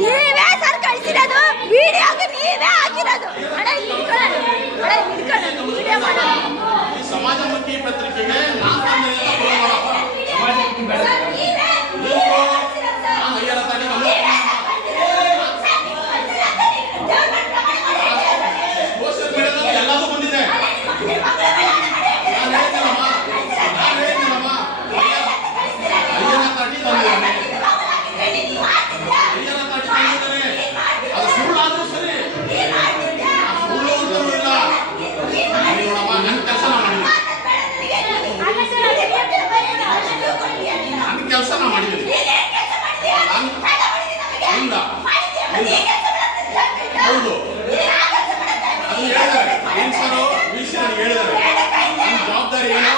ನೀವೇ ಸರ್ ಕಳಿಸಿರೋದು ವಿಡಿಯೋಗೆ ನೀವೇ ಹಾಕಿರೋದು ಅಣ್ಣ ಹಿಡ್ಕೊಳ್ಳೋದು ವಿಡಿಯೋ ಮಾಡೋದು ಸಮಾಜಮುಖಿ ಪತ್ರಿಕೆಗೆ ಸೋಷಿಯಲ್ ಮೀಡಿಯಾದಲ್ಲಿ ಎಲ್ಲದೂ ಬಂದಿದೆ. ಅದು ಸುಳ್ಳಾದ್ರೂ ಸರಿ, ಸುಳ್ಳು ಅಂತಲೂ ಇಲ್ಲ. ನೋಡಮ್ಮ, ನನ್ನ ಕೆಲಸ ನಾ ಮಾಡಿದ್ದೀನಿ. ಹೌದು, ಅದು ಹೇಳಿದ್ದಾರೆ. ಏನ್ ಸರ್ ವಿಷಯ ಹೇಳಿದ್ದಾರೆ. ನನ್ನ ಜವಾಬ್ದಾರಿ ಏನು,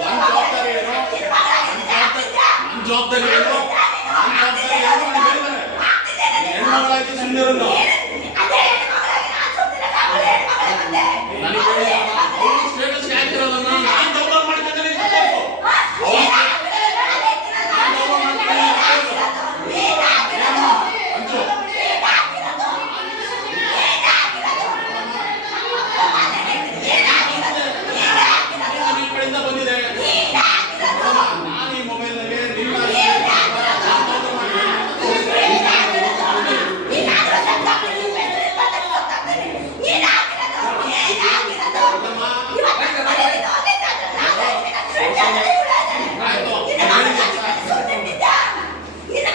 ನನ್ನ ಜವಾಬ್ದಾರಿ ಏನು, ನನ್ನ ಜವಾಬ್ದಾರಿ ಏನು ಹೇಳಿದ್ದಾರೆ. ಹೆಣ್ಮಗಳಾಗಿ ಸುಮ್ಮನೆ ನನಗೆ